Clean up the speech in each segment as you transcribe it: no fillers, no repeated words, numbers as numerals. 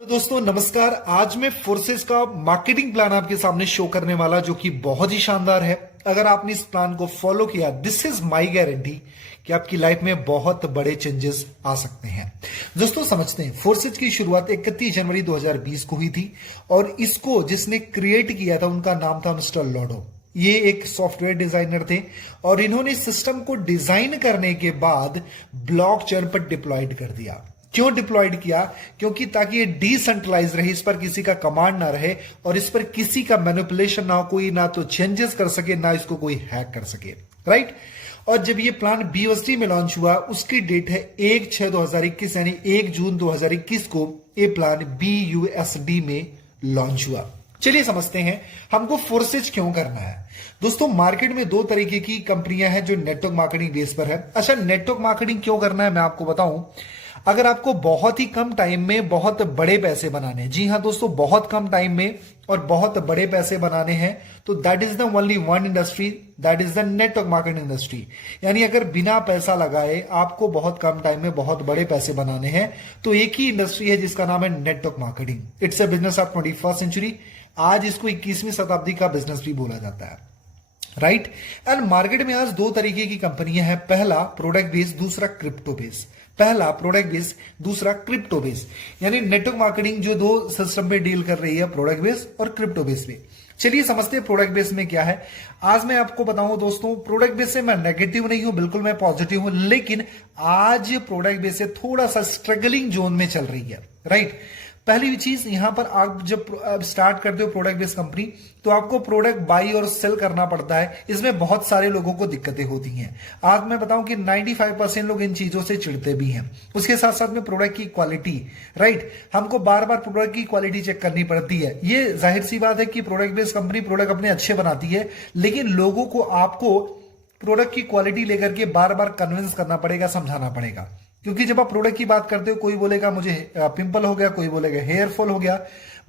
तो दोस्तों नमस्कार। आज मैं फोर्सेस का मार्केटिंग प्लान आपके सामने शो करने वाला जो कि बहुत ही शानदार है। अगर आपने इस प्लान को फॉलो किया, दिस इज माय गारंटी कि आपकी लाइफ में बहुत बड़े चेंजेस आ सकते हैं। दोस्तों समझते हैं, फोर्सेस की शुरुआत 31 जनवरी 2020 को हुई थी और इसको जिसने क्रिएट किया था उनका नाम था मिस्टर लॉडो। ये एक सॉफ्टवेयर डिजाइनर थे और इन्होंने सिस्टम को डिजाइन करने के बाद ब्लॉकचेन पर डिप्लॉयड कर दिया। क्यों डिप्लॉयड किया? क्योंकि ताकि ये डिसेंट्रलाइज रहे, इस पर किसी का कमांड ना रहे और इस पर किसी का मैनिपुलेशन ना हो, कोई ना तो चेंजेस कर सके ना इसको कोई हैक कर सके, राइट। और जब ये प्लान BUSD में लॉन्च हुआ, उसकी डेट है 1/6/2021 यानी 1 जून 2021 को ये प्लान BUSD में लॉन्च हुआ। चलिए समझते हैं हमको फोर्सेज क्यों करना है। दोस्तों मार्केट में दो तरीके की कंपनियां हैं जो नेटवर्क मार्केटिंग बेस पर है। अच्छा, नेटवर्क मार्केटिंग क्यों करना है मैं आपको बताऊं। अगर आपको बहुत ही कम टाइम में बहुत बड़े पैसे बनाने हैं, जी हां दोस्तों, बहुत कम टाइम में और बहुत बड़े पैसे बनाने हैं, तो that is the only one industry, that is the network marketing industry. यानी अगर बिना पैसा लगाए आपको बहुत कम टाइम में बहुत बड़े पैसे बनाने हैं तो एक ही इंडस्ट्री है जिसका नाम है network marketing. It's a business of 21st century. आज इसको 21वीं शताब्दी का बिजनेस भी बोला जाता है, राइट। एंड मार्केट में आज दो तरीके की कंपनियां हैं, पहला प्रोडक्ट बेस, दूसरा क्रिप्टो बेस। पहला प्रोडक्ट बेस, दूसरा क्रिप्टो बेस। यानी नेटवर्क मार्केटिंग जो दो सिस्टम में डील कर रही है, प्रोडक्ट बेस और क्रिप्टो बेस में। चलिए समझते हैं प्रोडक्ट बेस में क्या है। आज मैं आपको बताऊं दोस्तों, प्रोडक्ट बेस से मैं नेगेटिव नहीं हूं, बिल्कुल मैं पॉजिटिव हूं, लेकिन आज प्रोडक्ट बेस से थोड़ा सा स्ट्रगलिंग जोन में चल रही है, राइट। पहली चीज, यहां पर आप जब स्टार्ट करते हो प्रोडक्ट बेस्ड कंपनी तो आपको प्रोडक्ट बाई और सेल करना पड़ता है। इसमें बहुत सारे लोगों को दिक्कतें होती हैं। आज मैं बताऊं कि 95% लोग इन चीजों से चिढ़ते भी हैं। उसके साथ साथ में प्रोडक्ट की क्वालिटी, राइट, हमको बार बार प्रोडक्ट की क्वालिटी चेक करनी पड़ती है। ये जाहिर सी बात है कि प्रोडक्ट बेस्ड कंपनी प्रोडक्ट अपने अच्छे बनाती है, लेकिन लोगों को आपको प्रोडक्ट की क्वालिटी लेकर के बार बार कन्विंस करना पड़ेगा, समझाना पड़ेगा। क्योंकि जब आप प्रोडक्ट की बात करते हो, कोई बोलेगा मुझे पिंपल हो गया, कोई बोलेगा हेयर फॉल हो गया,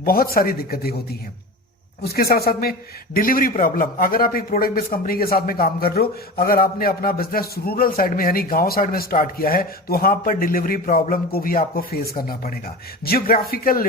बहुत सारी दिक्कतें होती हैं। उसके साथ साथ में डिलीवरी प्रॉब्लम। अगर आप एक प्रोडक्ट बेस्ड कंपनी के साथ में काम कर रहे हो, अगर आपने अपना बिजनेस रूरल साइड में यानी गांव साइड में स्टार्ट किया है, तो वहां पर डिलीवरी प्रॉब्लम को भी आपको फेस करना पड़ेगा। जियोग्राफिकल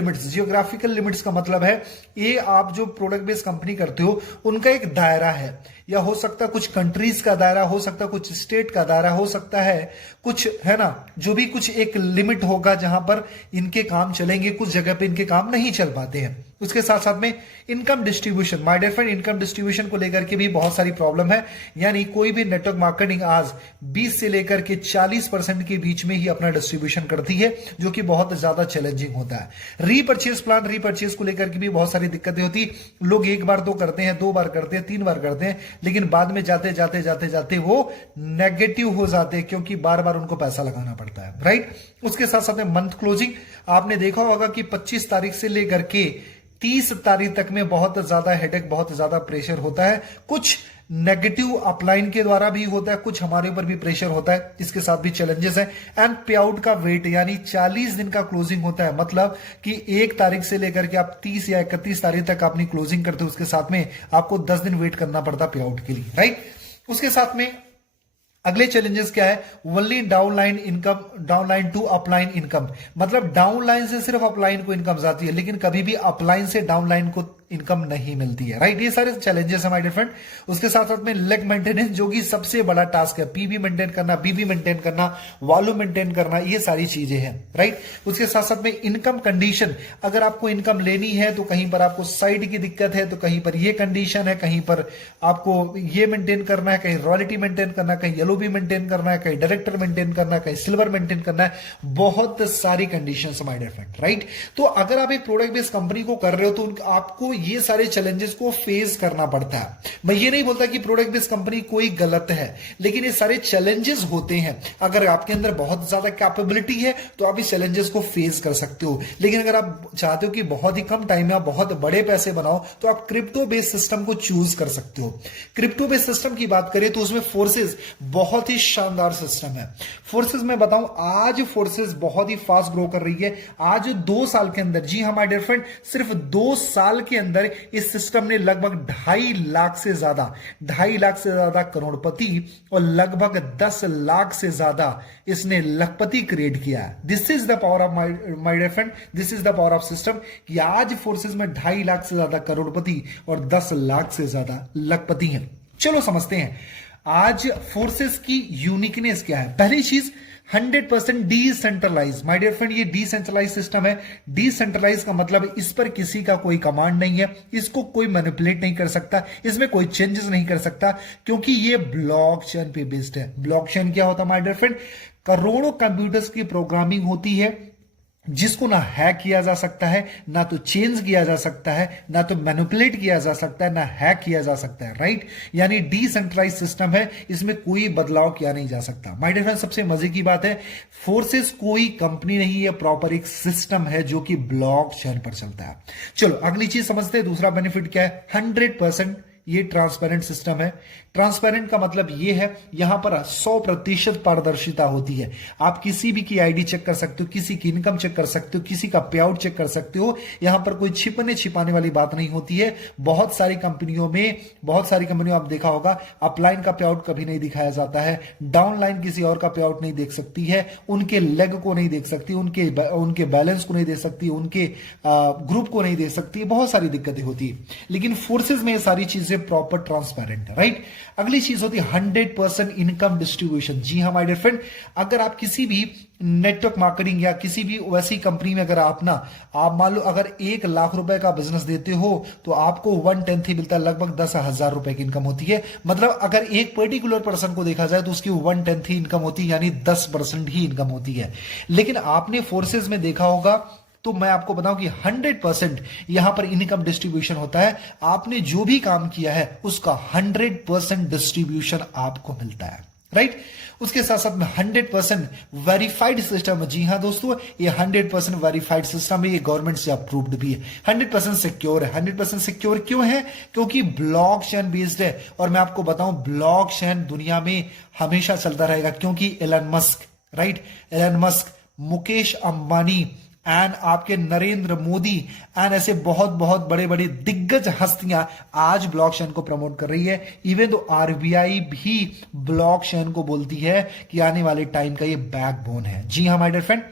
लिमिट्स का मतलब है ये आप जो प्रोडक्ट बेस्ड कंपनी करते हो उनका एक दायरा है, या हो सकता है कुछ कंट्रीज का दायरा, हो सकता है कुछ स्टेट का दायरा, हो सकता है कुछ, है ना, जो भी कुछ एक लिमिट होगा जहां पर इनके काम चलेंगे, कुछ जगह पे इनके काम नहीं चल पाते हैं। उसके साथ साथ में income distribution, my dear friend, income distribution को लेकर के भी बहुत सारी प्रॉब्लम है। यानी कोई भी नेटवर्क मार्केटिंग आज 20 से लेकर के 40% के बीच में ही अपना डिस्ट्रीब्यूशन करती है, जो कि बहुत ज्यादा चैलेंजिंग होता है। रीपर्चेज प्लान, रीपर्चेज को लेकर के भी बहुत सारी दिक्कतें होती। लोग एक बार तो करते हैं, दो बार करते हैं, 3 बार करते हैं, लेकिन बाद में जाते जाते जाते जाते वो नेगेटिव हो जाते हैं, क्योंकि बार बार उनको पैसा लगाना पड़ता है, राइट। उसके साथ साथ में मंथ क्लोजिंग, आपने देखा होगा कि 25 तारीख से लेकर के 30 तारीख तक में बहुत ज्यादा हेडेक, बहुत ज्यादा प्रेशर होता है। कुछ नेगेटिव अपलाइन के द्वारा भी होता है, कुछ हमारे ऊपर भी प्रेशर होता है, इसके साथ भी चैलेंजेस है। एंड पे आउट का वेट, यानी 40 दिन का क्लोजिंग होता है, मतलब कि 1 तारीख से लेकर के आप 30 या 31 तारीख तक अपनी क्लोजिंग करते हो, उसके साथ में आपको 10 दिन वेट करना पड़ता है पे आउट के लिए, राइट। उसके साथ में अगले चैलेंजेस क्या है, only downline income, downline to upline income, मतलब डाउनलाइन से सिर्फ अपलाइन को इनकम जाती है, लेकिन कभी भी अपलाइन से डाउनलाइन को इनकम नहीं मिलती है, राइट। ये सारे चैलेंजेस है माय डियर फ्रेंड। उसके साथ साथ में लेग मेंटेनेंस, जो कि सबसे बड़ा टास्क है, पीबी मेंटेन करना, बीबी मेंटेन करना, वॉल्यूम मेंटेन करना, ये सारी चीजें हैं, राइट। उसके साथ साथ में इनकम कंडीशन, अगर आपको इनकम लेनी है तो कहीं पर आपको साइड की दिक्कत है, तो कहीं पर ये कंडीशन है, कहीं पर आपको ये मेंटेन करना है, कहीं रॉयल्टी मेंटेन करना है, कहीं येलो भी मेंटेन करना है, कहीं डायरेक्टर मेंटेन करना है, कहीं सिल्वर मेंटेन करना है, बहुत सारी condition my dear friend, right. तो अगर आप एक प्रोडक्ट बेस्ड कंपनी को कर रहे हो तो आपको ये सारे चैलेंजेस को फेस करना पड़ता है। मैं ये नहीं बोलता कि प्रोडक्ट बेस्ड कंपनी कोई गलत है, लेकिन ये सारे चैलेंजेस होते हैं। अगर आपके अंदर बहुत ज्यादा कैपेबिलिटी है तो आप इस चैलेंजेस को फेस कर सकते हो, लेकिन अगर आप चाहते हो कि बहुत ही कम टाइम में आप बहुत बड़े पैसे बनाओ तो आप क्रिप्टो बेस्ड सिस्टम को चूज कर सकते हो। क्रिप्टो बेस्ड सिस्टम की बात करें तो उसमें फोर्सेस बहुत ही शानदार सिस्टम है। फोर्सेस में बताऊं, आज फोर्सेस बहुत ही फास्ट ग्रो कर रही है। आज 2 साल के अंदर, जी हाँ माय डियर फ्रेंड, सिर्फ 2 साल के अंदर इस सिस्टम ने लगभग 2.5 लाख से ज्यादा करोड़पति और लगभग 10 लाख से ज्यादा इसने लखपति क्रिएट किया है। This is the power of my dear friend, this is the power of system कि आज फोर्सेस में 2.5 लाख से ज्यादा करोड़पति और 10 लाख से ज्यादा लखपति हैं। चलो समझते हैं आज फोर्सेस की यूनिकनेस क्या है। पहली चीज 100% डिसेंट्रलाइज। माय डियर फ्रेंड, ये डिसेंट्रलाइज सिस्टम है। डिसेंट्रलाइज का मतलब इस पर किसी का कोई कमांड नहीं है, इसको कोई मैनिपुलेट नहीं कर सकता, इसमें कोई चेंजेस नहीं कर सकता, क्योंकि ये ब्लॉकचेन पे बेस्ड है। ब्लॉकचेन क्या होता है माय डियर फ्रेंड? करोड़ों कंप्यूटर्स की प्रोग्रामिंग होती है जिसको ना हैक किया जा सकता है, ना तो चेंज किया जा सकता है, ना तो मैनिपुलेट किया जा सकता है, ना हैक किया जा सकता है। राइट, यानी डिसेंट्रलाइज सिस्टम है, इसमें कोई बदलाव किया नहीं जा सकता। माय डियर फ्रेंड, सबसे मजे की बात है फोर्सेस कोई कंपनी नहीं है, प्रॉपर एक सिस्टम है जो कि ब्लॉकचेन पर चलता है। चलो अगली चीज समझते हैं, दूसरा बेनिफिट क्या है। 100% ये ट्रांसपेरेंट सिस्टम है। ट्रांसपेरेंट का मतलब ये है यहां पर 100% पारदर्शिता होती है। आप किसी भी की आईडी चेक कर सकते हो, किसी की इनकम चेक कर सकते हो, किसी का पे आउट चेक कर सकते हो। यहां पर कोई छिपने छिपाने वाली बात नहीं होती है। बहुत सारी कंपनियों आप देखा होगा अपलाइन का पे आउट कभी नहीं दिखाया जाता है, डाउनलाइन किसी और का पे आउट नहीं देख सकती है, उनके लेग को नहीं देख सकती, उनके बैलेंस को नहीं देख सकती, उनके ग्रुप को नहीं देख सकती, बहुत सारी दिक्कतें होती है। लेकिन फोर्सेज में ये सारी चीजें प्रॉपर ट्रांसपेरेंट है। राइट, अगली चीज होती है 100% इनकम डिस्ट्रीब्यूशन। जी हाँ माय डियर फ्रेंड, अगर आप किसी भी नेटवर्क मार्केटिंग या किसी भी वैसी कंपनी में अगर आप मान लो अगर 1 लाख रुपए का बिजनेस देते हो तो आपको 1/10 ही मिलता है, लगभग 10,000 रुपए की इनकम होती है। मतलब अगर एक पर्टिकुलर पर्सन को देखा जाए तो उसकी 1/10 ही इनकम होती है, यानी 10% ही इनकम होती है। लेकिन आपने फोर्सेज में देखा होगा तो मैं आपको बताऊं कि 100% यहां पर इनकम डिस्ट्रीब्यूशन होता है। आपने जो भी काम किया है उसका 100% डिस्ट्रीब्यूशन आपको मिलता है। राइट, उसके साथ साथ में 100% वेरीफाइड सिस्टम है। जी हां दोस्तों, ये 100% वेरीफाइड सिस्टम है, ये गवर्नमेंट से अप्रूव्ड भी है। 100% सिक्योर है। 100% सिक्योर क्यों है? क्योंकि ब्लॉकचेन बेस्ड है। और मैं आपको बताऊं ब्लॉकचेन दुनिया में हमेशा चलता रहेगा, क्योंकि Elon Musk, Mukesh Ambani and आपके नरेंद्र मोदी एंड ऐसे बहुत बहुत बड़े बड़े दिग्गज हस्तियां आज ब्लॉकचेन को प्रमोट कर रही है। इवन तो आरबीआई भी ब्लॉकचेन को बोलती है कि आने वाले टाइम का ये बैकबोन है। जी हाँ माय डियर फ्रेंड,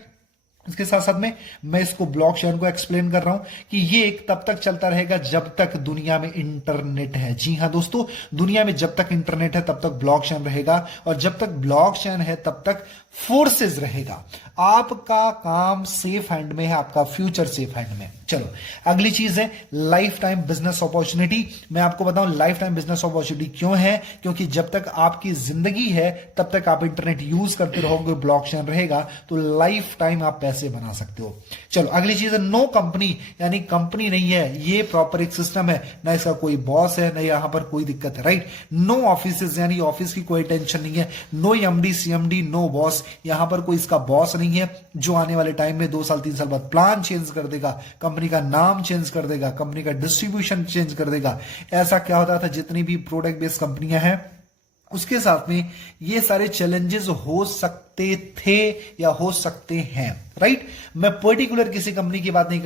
इसके साथ साथ में मैं इसको ब्लॉकचेन को एक्सप्लेन कर रहा हूं कि ये एक तब तक चलता रहेगा जब तक दुनिया में इंटरनेट है। जी हां दोस्तों, दुनिया में जब तक इंटरनेट है तब तक ब्लॉकचेन रहेगा, और जब तक ब्लॉकचेन है तब तक फोर्सेस रहेगा। आपका काम सेफ हैंड में है, आपका फ्यूचर सेफ हैंड में। चलो अगली चीज है लाइफ टाइम बिजनेस अपॉर्चुनिटी। मैं आपको बताऊं लाइफ टाइम बिजनेस अपॉर्चुनिटी क्यों है, क्योंकि जब तक आपकी जिंदगी है तब तक आप इंटरनेट यूज करते रहोगे, ब्लॉकचेन रहेगा, तो लाइफ टाइम आप पैसे बना सकते हो। चलो अगली चीज है नो कंपनी, यानी कंपनी नहीं है, ये प्रॉपर एक सिस्टम है, ना इसका कोई बॉस है, ना यहां पर कोई दिक्कत है। राइट, नो ऑफिस, यानी ऑफिस की कोई टेंशन नहीं है, no MD CMD, no boss, यहां पर कोई इसका बॉस नहीं है जो आने वाले टाइम में 2 साल 3 साल बाद प्लान चेंज कर देगा, कंपनी का नाम चेंज कर देगा, कंपनी का डिस्ट्रीब्यूशन चेंज कर देगा। ऐसा क्या होता था, जितनी भी प्रोडक्ट बेस्ड कंपनियां हैं उसके साथ में ये सारे चैलेंजेस हो सकते थे या हो सकते हैं। राइट, मैं पर्टिकुलर किसी कंपनी की बात नहीं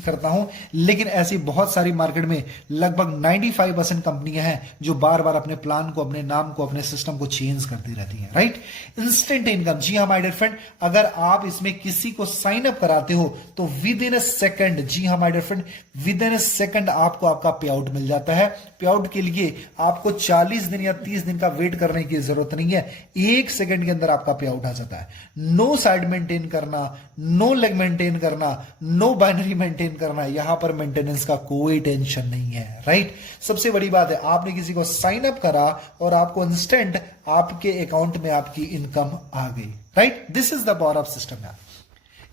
करता हूं, लेकिन ऐसी बहुत सारी मार्केट में लगभग 95% कंपनियां हैं जो बार बार अपने प्लान को, अपने नाम को, अपने सिस्टम को चेंज करती रहती हैं। Right, instant income. जी हाँ माय डियर फ्रेंड, अगर आप इसमें किसी को साइन अप कराते हो तो विद इन अ सेकंड, जी हाँ my dear friend, within a second आपको आपका पे आउट मिल जाता है। पे आउट के लिए आपको 40 दिन या 30 दिन का वेट करने की जरूरत नहीं है, 1 सेकंड के अंदर आपका पे आउट आ जाता है। नो साइड मेंटेन करना, नो लेग मेंटेन करना, नो बाइनरी मेंटेन करना, यहां पर मेंटेनेंस का कोई टेंशन नहीं है। राइट, सबसे बड़ी बात है आपने किसी को साइन अप करा और आपको इंस्टेंट आपके अकाउंट में आपकी इनकम आ गई। Right, this is the power of system.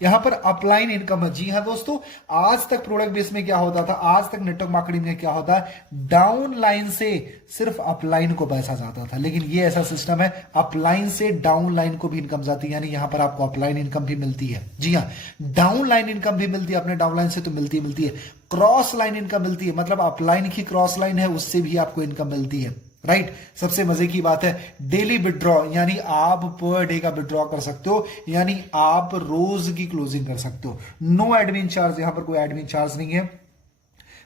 यहां पर अपलाइन इनकम है। जी हां दोस्तों, आज तक प्रोडक्ट बेस में क्या होता था, आज तक नेटवर्क मार्केटिंग में क्या होता है, डाउन लाइन से सिर्फ अपलाइन को पैसा जाता था, लेकिन ये ऐसा सिस्टम है अपलाइन से डाउन लाइन को भी इनकम जाती है, यानी यहां पर आपको अपलाइन इनकम भी मिलती है। जी हां, डाउन लाइन इनकम भी मिलती है, अपने डाउन लाइन से तो मिलती है, क्रॉस लाइन इनकम मिलती है, मतलब अपलाइन की क्रॉस लाइन है उससे भी आपको इनकम मिलती है। राइट, सबसे मजे की बात है डेली विड्रॉ, यानी आप पर डे का विड्रॉ कर सकते हो, यानी आप रोज की क्लोजिंग कर सकते हो। नो एडमिन चार्ज, यहां पर कोई एडमिन चार्ज नहीं है।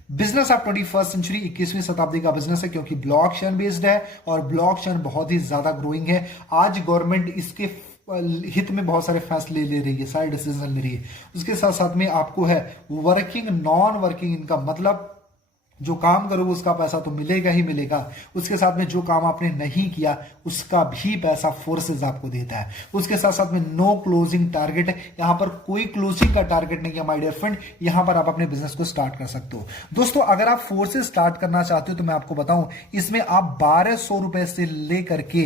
बिजनेस ऑफ 21st सेंचुरी, 21वीं शताब्दी का बिजनेस है, क्योंकि ब्लॉकचेन बेस्ड है और ब्लॉकचेन बहुत ही ज्यादा ग्रोइंग है। आज गवर्नमेंट इसके हित में बहुत सारे फैसले ले रही है, सारे डिसीजन ले रही है। उसके साथ साथ में आपको है वर्किंग नॉन वर्किंग इनकम, मतलब जो काम करोगे उसका पैसा तो मिलेगा ही मिलेगा, उसके साथ में जो काम आपने नहीं किया उसका भी पैसा फोर्सेस आपको देता है। उसके साथ साथ में नो क्लोजिंग टारगेट है, यहां पर कोई क्लोजिंग का टारगेट नहीं है माय डियर फ्रेंड, यहां पर आप अपने बिजनेस को स्टार्ट कर सकते हो। दोस्तों अगर आप फोर्सेस स्टार्ट करना चाहते हो तो मैं आपको बताऊं, इसमें आप 1200 रुपए से लेकर के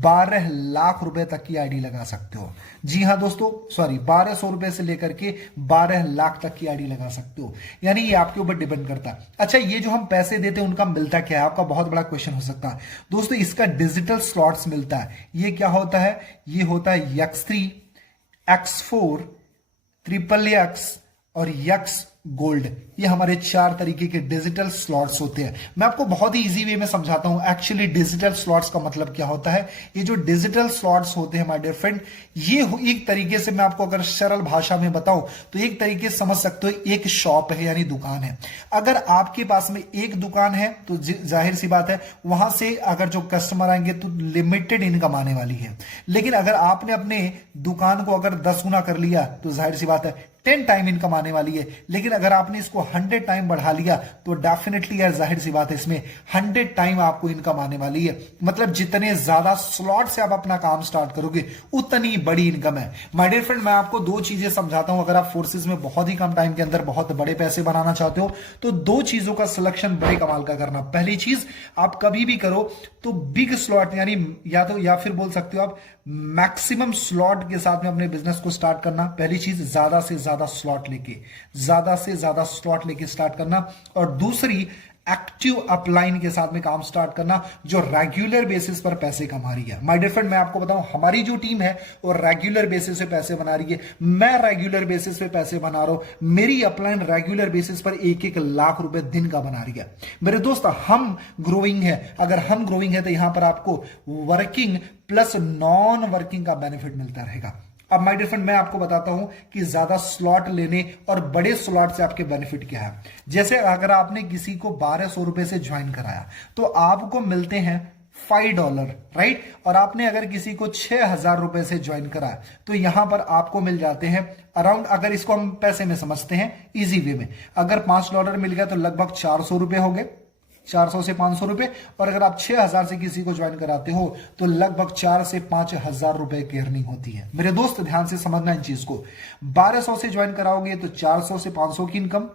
12 लाख रुपए तक की आईडी लगा सकते हो। जी हां दोस्तों, सॉरी, 1200 रुपए से लेकर के 12 लाख तक की आईडी लगा सकते हो, यानी ये आपके ऊपर डिपेंड करता है। अच्छा, ये जो हम पैसे देते हैं उनका मिलता क्या है, आपका बहुत बड़ा क्वेश्चन हो सकता है। दोस्तों इसका डिजिटल स्लॉट्स मिलता है। ये क्या होता है, ये होता है X3, X4, XXX और X गोल्ड। ये हमारे 4 तरीके के डिजिटल स्लॉट्स होते हैं। मैं आपको बहुत ही इजी वे में समझाता हूं एक्चुअली डिजिटल स्लॉट्स का मतलब क्या होता है। ये जो डिजिटल स्लॉट्स होते हैं माय डियर फ्रेंड, ये एक तरीके से मैं आपको अगर सरल भाषा में बताऊं तो एक तरीके से समझ सकते हो, एक शॉप है यानी दुकान है। अगर आपके पास में एक दुकान है तो जाहिर सी बात है वहां से अगर जो कस्टमर आएंगे तो लिमिटेड इनकम आने वाली है। लेकिन अगर आपने अपने दुकान को अगर 10 गुना कर लिया तो जाहिर सी बात है 10 टाइम इनकम आने वाली है। लेकिन अगर आपने इसको 100 टाइम बढ़ा लिया तो डेफिनेटली यार जाहिर सी बात है इसमें 100 टाइम आपको इनकम आने वाली है। मतलब जितने ज्यादा स्लॉट से आप अपना काम स्टार्ट करोगे उतनी बड़ी इनकम है। माय डियर फ्रेंड, मैं आपको 2 चीजें समझाता हूं। अगर आप फोर्सेस में बहुत ही कम टाइम के अंदर बहुत बड़े पैसे बनाना चाहते हो तो 2 चीजों का सिलेक्शन बड़े कमाल का करना। पहली चीज, आप कभी भी करो तो बिग स्लॉट यानी या फिर बोल सकते हो आप मैक्सिमम स्लॉट के साथ में अपने बिजनेस को स्टार्ट करना। पहली चीज, ज्यादा से ज्यादा स्लॉट लेके स्टार्ट करना। और दूसरी, एक्टिव अपलाइन के साथ में काम स्टार्ट करना जो रेगुलर बेसिस पर पैसे कमा रही है। माय डियर फ्रेंड, मैं आपको बताऊं हमारी जो टीम है वो रेगुलर बेसिस पे पैसे बना रही है। मैं रेगुलर बेसिस पे पैसे बना रहा हूं। मेरी अपलाइन रेगुलर बेसिस पर 1-1 लाख रुपए दिन का बना रही है। मेरे दोस्त, हम ग्रोइंग है। अगर हम ग्रोइंग है तो यहां पर आपको वर्किंग प्लस नॉन वर्किंग का बेनिफिट मिलता रहेगा। अब माय डियर फ्रेंड, मैं आपको बताता हूं कि ज्यादा स्लॉट लेने और बड़े स्लॉट से आपके बेनिफिट क्या है। जैसे अगर आपने किसी को 1200 रुपए से ज्वाइन कराया तो आपको मिलते हैं $5, राइट। और आपने अगर किसी को 6000 रुपए से ज्वाइन कराया तो यहां पर आपको मिल जाते हैं अराउंड, अगर इसको हम पैसे में समझते हैं इजी वे में, अगर $5 मिल गया तो लगभग 400 रुपए हो गए, 400 से 500 रुपए। और अगर आप 6000 से किसी को ज्वाइन कराते हो तो लगभग 4 से 5000 रुपए की अर्निंग होती है। मेरे दोस्त ध्यान से समझना इन चीज को, 1200 से ज्वाइन कराओगे तो 400 से 500 की इनकम,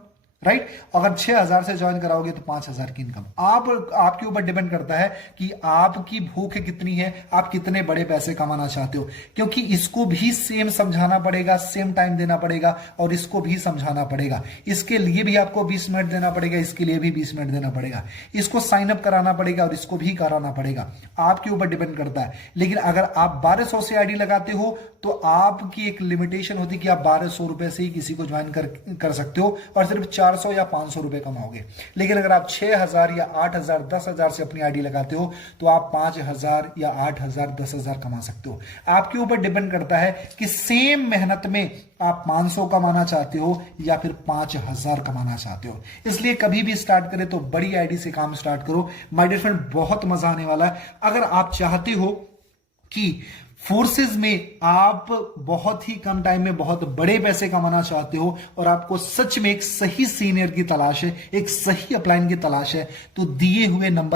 राइट। अगर 6000 से ज्वाइन कराओगे तो 5000 की इनकम। आपके ऊपर डिपेंड करता है कि आपकी भूख कितनी है, आप कितने बड़े पैसे कमाना चाहते हो। क्योंकि इसको भी सेम समझाना पड़ेगा, सेम टाइम देना पड़ेगा और इसको भी समझाना पड़ेगा। इसके लिए भी आपको 20 मिनट देना पड़ेगा, इसके लिए भी 20 मिनट देना पड़ेगा। इसको साइन अप कराना पड़ेगा और इसको भी कराना पड़ेगा। आपके ऊपर डिपेंड करता है। लेकिन अगर आप 1200 से आईडी लगाते हो तो आपकी एक लिमिटेशन होती है कि आप 1200 रुपए से ही किसी को ज्वाइन कर सकते हो और सिर्फ 400 या 500 रुपए कमाओगे। लेकिन अगर आप 6000 या 8000 10,000 से अपनी आईडी लगाते हो तो आप 5000 या 8000 10,000 कमा सकते हो। आपके ऊपर डिपेंड करता है कि सेम मेहनत में आप 500 कमाना चाहते हो या फिर 5000 कमाना चाहते हो। इसलिए कभी भी स्टार्ट करें तो बड़ी आईडी से काम स्टार्ट करो। माय डियर फ्रेंड, बहुत मजा आने वाला है। अगर आप चाहते हो कि फोर्सेस में आप बहुत ही कम टाइम में बहुत बड़े पैसे कमाना चाहते हो और आपको सच में एक सही सीनियर की तलाश है, एक सही अपलाइन की तलाश है, तो दिए हुए नंबर